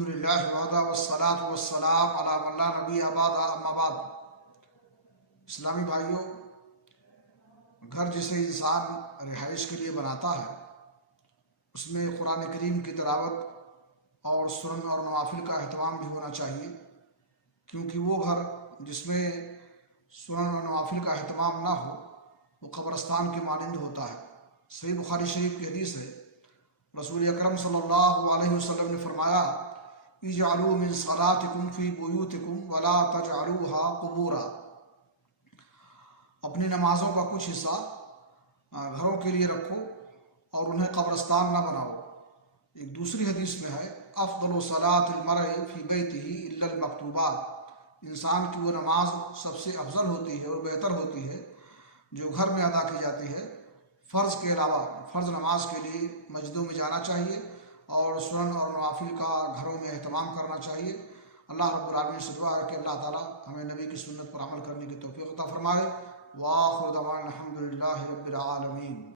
अल्हम्दुलिल्लाह वहदा वस्सलातु वस्सलाम अला मन ला नबी बाद अम्मा बाद। इस्लामी भाइयों, घर जिसे इंसान रिहाइश के लिए बनाता है उसमें कुरान करीम की तिलावत और सुनन और नवाफिल का अहतमाम भी होना चाहिए, क्योंकि वो घर जिसमें सुनन और नवाफिल का अहतमाम ना हो वो कब्रस्तान के मानिंद होता है। सही बुखारी शरीफ की हदीस है, रसूल अकरम सल्लल्लाहु अलैहि वसल्लम ने फरमाया, इजअलू मिन सलातिकुम फी बुयूतिकुम वला तजअलूहा कुबूरा। अपनी नमाजों का कुछ हिस्सा घरों के लिए रखो और उन्हें कब्रस्तान न बनाओ। एक दूसरी हदीस में है, अफ़दलु सलातिल मरई फी बैतिही इल्लल मक्तूबात। इंसान की वो नमाज सबसे अफजल होती है और बेहतर होती है जो घर में अदा की जाती है। फ़र्ज़ के अलावा फ़र्ज़ नमाज के लिए मस्जिदों में जाना चाहिए और सुनन और नवाफिल का घरों में एहतमाम करना चाहिए। अल्लाह रब्बुल आलमीन से दुआ है कि अल्लाह ताला हमें नबी की सुन्नत पर अमल करने की तौफीक अता फरमाए। वाखिर दवाना अल्हम्दुलिल्लाहि रब्बिल आलमीन।